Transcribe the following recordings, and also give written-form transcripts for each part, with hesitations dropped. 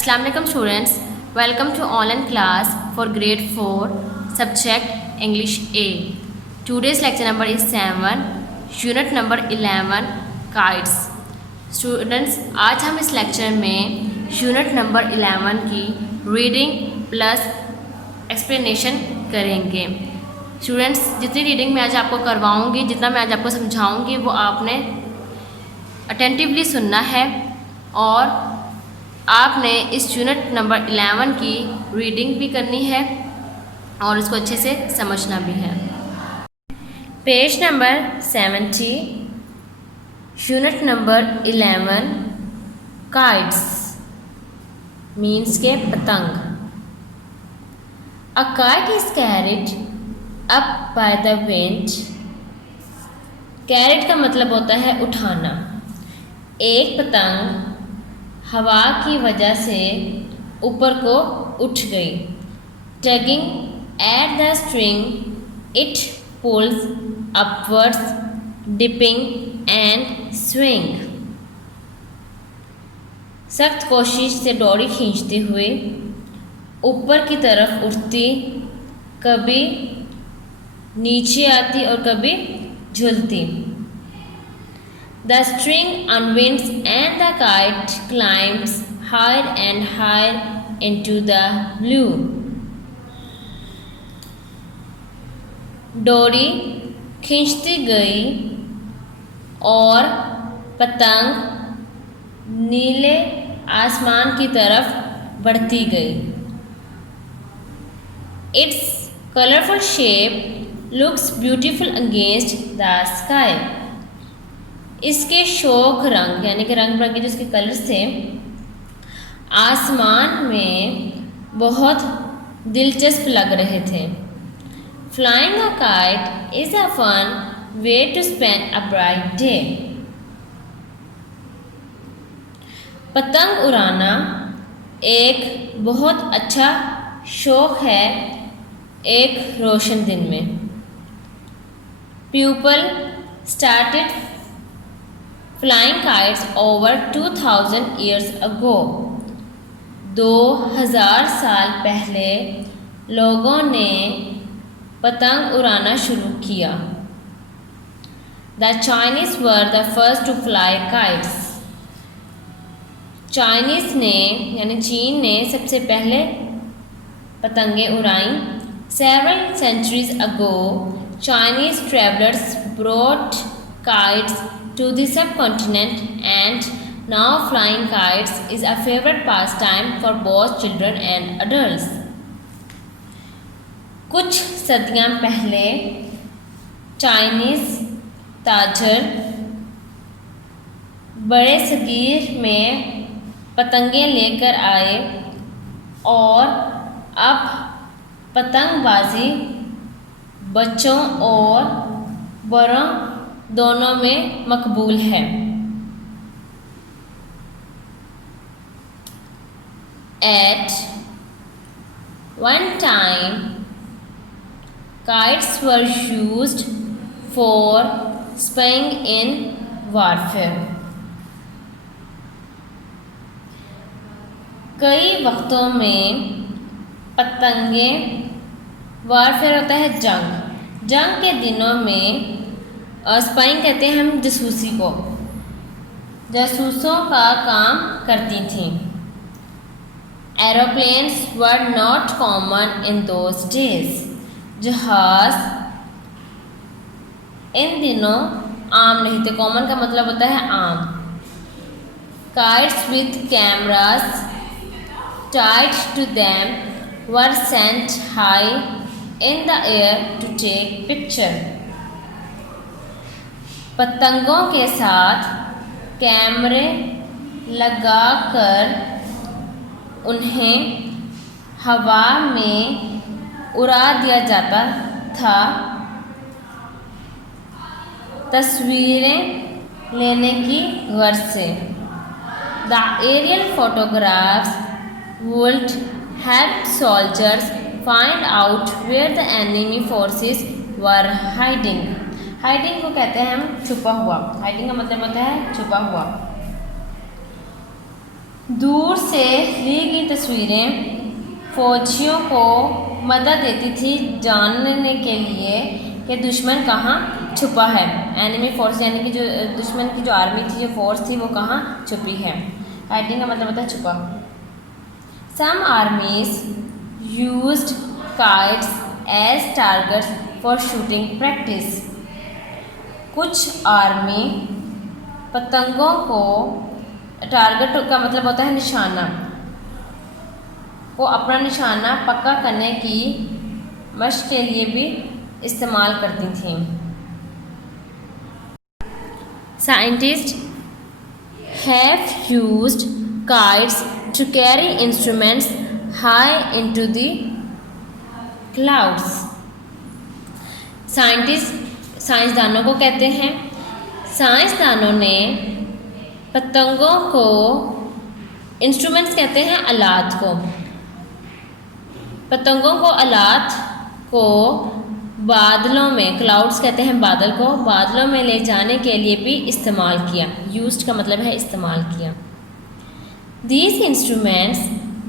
Assalamu alaikum students, welcome to online class for grade 4 subject English A. Today's lecture number is 7, unit number 11 kites. Students, आज हम इस lecture में unit number 11 की reading plus explanation करेंगे। Students, जितनी reading मैं आज आपको करवाऊंगी, जितना मैं आज आपको समझाऊंगी, वो आपने अटेंटिवली सुनना है और आपने इस यूनिट नंबर 11 की रीडिंग भी करनी है और इसको अच्छे से समझना भी है। Page number 70, unit number 11 kites means के पतंग। अ kite is carried up by the wind. Carried का मतलब होता है उठाना। एक पतंग हवा की वजह से ऊपर को उठ गई। Tugging at the string it pulls upwards dipping and swing. सख्त कोशिश से डोरी खींचते हुए ऊपर की तरफ उठती, कभी नीचे आती और कभी झूलती। The string unwinds and the kite climbs higher and higher into the blue. डोरी खींचती गई और पतंग नीले आसमान की तरफ बढ़ती गई। Its colorful shape looks beautiful against the sky. इसके शोक रंग यानी कि रंग बिरंगे जो इसके कलर्स थे, आसमान में बहुत दिलचस्प लग रहे थे। Flying a kite is a fun way to spend a bright day. पतंग उड़ाना एक बहुत अच्छा शौक है एक रोशन दिन में। People started flying kites over 2000 years ago. 2000 साल पहले लोगों ने पतंग उड़ाना शुरू किया। The Chinese were the first to fly kites. Chinese ने यानी चीन ने सबसे पहले पतंगे उड़ाई। Several centuries ago, Chinese travelers brought kites to the subcontinent, and now flying kites is a favorite pastime for both children and adults. कुछ सदियां पहले चाइनीज ताजर बड़े सगीर में पतंगे लेकर आए और अब पतंगबाजी बच्चों और बड़ों दोनों में मकबूल है। At one time, kites were used for spying in warfare. कई वक्तों में पतंगे, वारफेयर होता है जंग के दिनों में स्पाइंग कहते हैं हम जासूसी को, जासूसों का काम करती थीं। Aeroplanes were not common in those days. जहाज इन दिनों आम नहीं थे। कॉमन का मतलब होता है आम। Kites with cameras tied to them were sent high in the air to take picture. पतंगों के साथ कैमरे लगाकर उन्हें हवा में उड़ा दिया जाता था तस्वीरें लेने की गर्ज से। The aerial photographs would help soldiers find out where the enemy forces were hiding. Hiding को कहते हैं हम छुपा हुआ। हाइडिंग का मतलब होता है छुपा हुआ। दूर से ली गई तस्वीरें फौजियों को मदद देती थी जानने के लिए कि दुश्मन कहाँ छुपा है। एनिमी फोर्स यानी कि जो दुश्मन की जो आर्मी थी, जो फोर्स थी, वो कहाँ छुपी है। हाइडिंग का मतलब होता है छुपा। Some armies used kites as targets for shooting practice. कुछ आर्मी पतंगों को, टारगेट का मतलब होता है निशाना, को अपना निशाना पक्का करने की मशक के लिए भी इस्तेमाल करती थीं। Scientist have used kites to carry instruments high into the clouds. साइंसदानों को कहते हैं, साइंसदानों ने पतंगों को, इंस्ट्रूमेंट्स कहते हैं आलात को, पतंगों को, आलात को बादलों में, क्लाउड्स कहते हैं बादल को, बादलों में ले जाने के लिए भी इस्तेमाल किया। यूज्ड का मतलब है इस्तेमाल किया। These instruments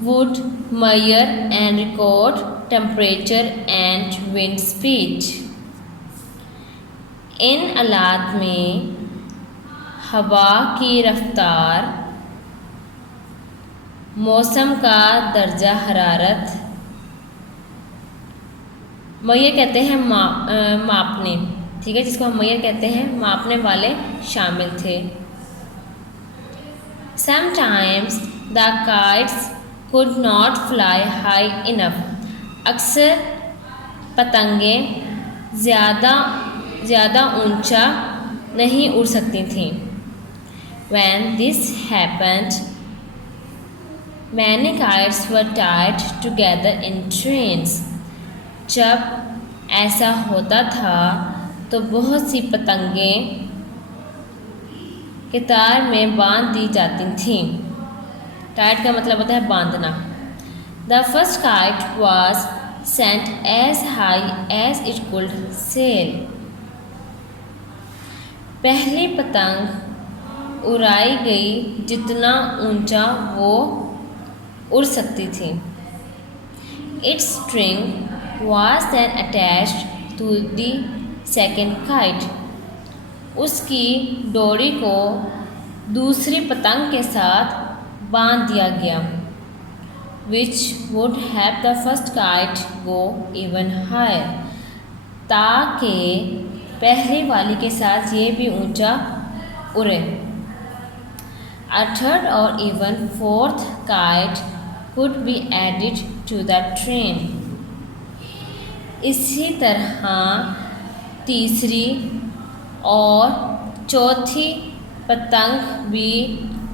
would measure and record temperature and wind speed. इन आलात में हवा की रफ्तार, मौसम का दर्जा हरारत, मैयर कहते हैं मापने, ठीक है, जिसको हम मैयर कहते हैं, मापने वाले शामिल थे। Sometimes the kites could not fly high enough. अक्सर पतंगे ज़्यादा ऊंचा नहीं उड़ सकती थीं। When this happened, many kites were tied together in trains. जब ऐसा होता था तो बहुत सी पतंगें कतार में बांध दी जाती थीं। टाइट का मतलब होता है बांधना। The first kite was sent as high as it could sail. पहली पतंग उड़ाई गई जितना ऊंचा वो उड़ सकती थी। Its string was then attached to the second kite. उसकी डोरी को दूसरी पतंग के साथ बांध दिया गया, which would help the first kite go even higher, ताकि पहली वाली के साथ ये भी ऊंचा उड़े। A third or even fourth kite could be added to the train. इसी तरह तीसरी और चौथी पतंग भी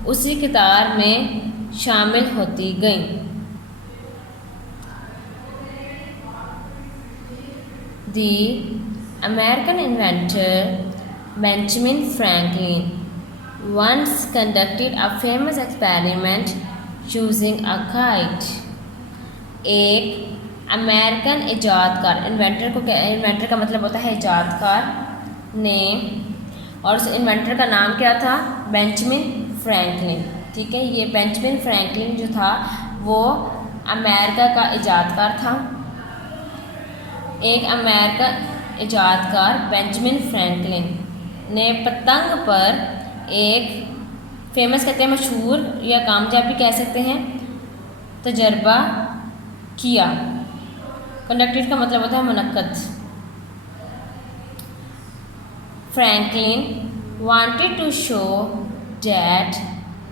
उसी कतार में शामिल होती गईं। The American inventor Benjamin Franklin once conducted a famous experiment using a kite. एक अमेरिकन इजादकार, इन्वेंटर का मतलब होता है इजादकार ने, और उस इन्वेंटर का नाम क्या था? Benjamin Franklin. ठीक है, ये बेंजामिन फ्रैंकलिन जो था वो अमेरिका का इजादकार था। एक अमेरिकन इजादकार बेंजामिन फ्रैंकलिन ने पतंग पर एक फेमस कहते हैं, मशहूर या कामयाब भी कह सकते हैं, तजर्बा किया। कंडक्टेड का मतलब होता है मुनक्कद। Franklin wanted to show that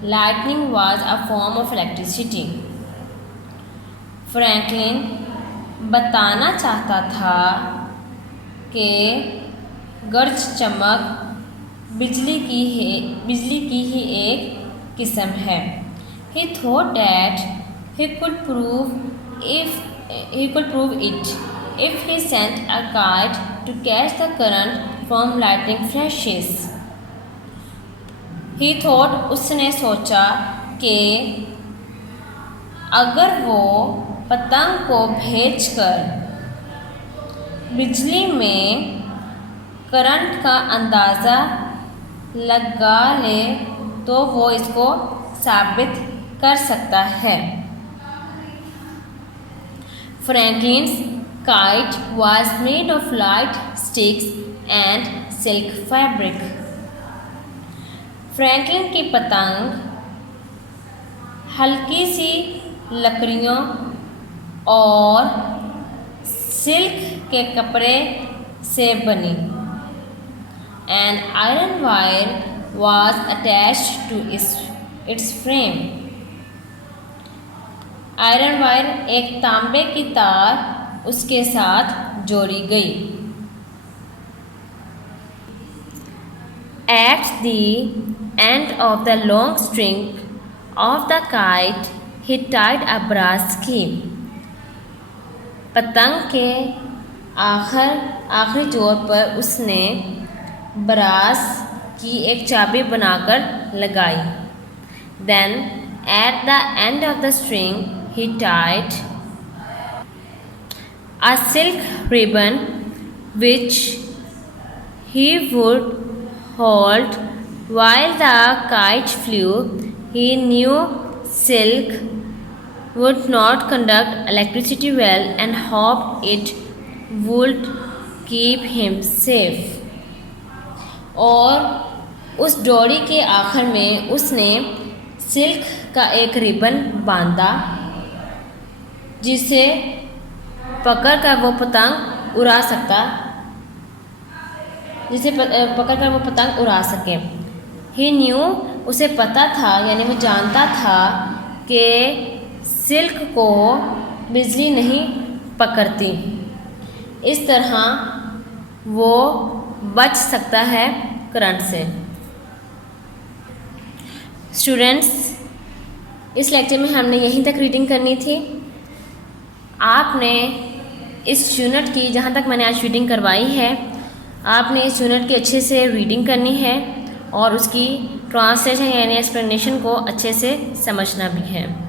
lightning was a form of electricity. Franklin बताना चाहता था कि गर्ज चमक बिजली की ही एक किस्म है। He thought that he could prove it if he sent a kite to catch the current from lightning flashes. He thought, उसने सोचा कि अगर वो पतंग को भेजकर बिजली में करंट का अंदाज़ा लगा ले तो वो इसको साबित कर सकता है। Franklin's kite was made of light sticks and silk fabric. Franklin की पतंग हल्की सी लकड़ियों और सिल्क के कपड़े से बनी। An iron wire was attached to its frame. Iron wire एक तांबे की तार उसके साथ जोड़ी गई। At the end of the long string of the kite, he tied a brass key. पतंग के आखिरी जोर पर उसने ब्रास की एक चाबी बनाकर लगाई। Then at the end of the string he tied a silk ribbon which he would hold while the kite flew. He knew silk would not conduct electricity well and hoped it would keep him safe. और उस डोरी के आखिर में उसने silk का एक ribbon बांधा जिसे पकड़कर वो पतंग उड़ा सके। ही न्यू उसे पता था यानी वो जानता था कि सिल्क को बिजली नहीं पकड़ती, इस तरह वो बच सकता है करंट से। स्टूडेंट्स, इस लेक्चर में हमने यहीं तक रीडिंग करनी थी। आपने इस यूनिट की, जहाँ तक मैंने आज रीडिंग करवाई है, आपने इस यूनिट की अच्छे से रीडिंग करनी है और उसकी ट्रांसलेशन यानी एक्सप्लेनेशन को अच्छे से समझना भी है।